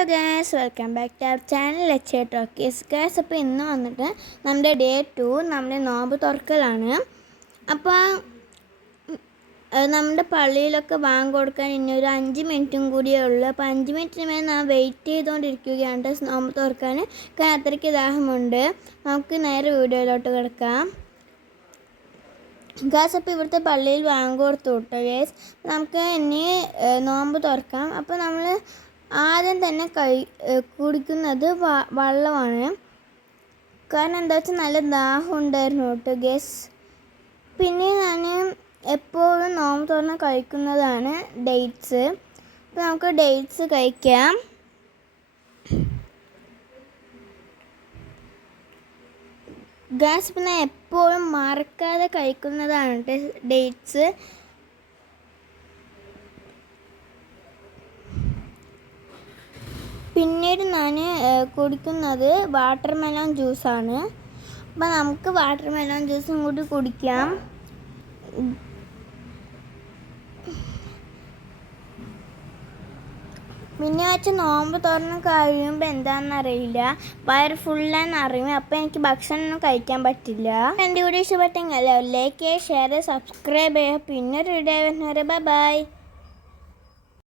Hello guys welcome back to our channel Lakshya talkies guys അപ്പോൾ ഇന്ന് വന്നിട്ട് നമ്മുടെ ഡേ ടു നമ്മുടെ നോമ്പ് തുറക്കലാണ്. അപ്പോൾ നമ്മുടെ പള്ളിയിലൊക്കെ വാങ്ങി കൊടുക്കാൻ ഇനി ഒരു അഞ്ച് മിനിറ്റും കൂടിയേ ഉള്ളൂ. അപ്പോൾ അഞ്ച് മിനിറ്റിന് മേലെ നാം വെയിറ്റ് ചെയ്തുകൊണ്ടിരിക്കുകയാണ് നോമ്പ് തുറക്കാൻ. കാരണം അത്രയ്ക്ക് ദാഹമുണ്ട്. നമുക്ക് നേരെ വീഡിയോയിലോട്ട് കിടക്കാം. ഗാസ് അപ്പോൾ ഇവിടുത്തെ പള്ളിയിൽ വാങ്ങി കൊടുത്തു കേട്ടോ ഗേസ് നമുക്ക് ഇനി നോമ്പ് തുറക്കാം. അപ്പോൾ നമ്മൾ ആദ്യം തന്നെ കഴി കുടിക്കുന്നത് വെള്ളമാണ്. കാരണം എന്താ വെച്ചാൽ നല്ല ദാഹം ഉണ്ടായിരുന്നു കേട്ടോ ഗസ് പിന്നെ ഞാൻ എപ്പോഴും നോമ്പ് തുറന്ന് കഴിക്കുന്നതാണ് ഡേറ്റ്സ് അപ്പോൾ നമുക്ക് ഡേറ്റ്സ് കഴിക്കാം. ഗ്യാസ് പിന്നെ എപ്പോഴും മറക്കാതെ കഴിക്കുന്നതാണ് ഡേറ്റ്സ് പിന്നീട് ഞാൻ കുടിക്കുന്നത് വാട്ടർ മെലോൺ ജ്യൂസാണ്. അപ്പം നമുക്ക് വാട്ടർ മെലോൺ ജ്യൂസും കൂടി കുടിക്കാം. പിന്നെ വെച്ച് നോമ്പ് തുറന്ന് കഴിയുമ്പോൾ എന്താണെന്ന് അറിയില്ല വയറ് ഫുള്ളാന്ന് അറിയും. അപ്പോൾ എനിക്ക് ഭക്ഷണമൊന്നും കഴിക്കാൻ പറ്റില്ല. എന്റെ വീഡിയോ ഇഷ്ടപ്പെട്ടെങ്കിൽ ലൈക്ക് ചെയ്യുക ഷെയർ സബ്സ്ക്രൈബ് ചെയ്യുക. പിന്നെ ഒരു വീഡിയോ വരുന്നവരെ ബൈ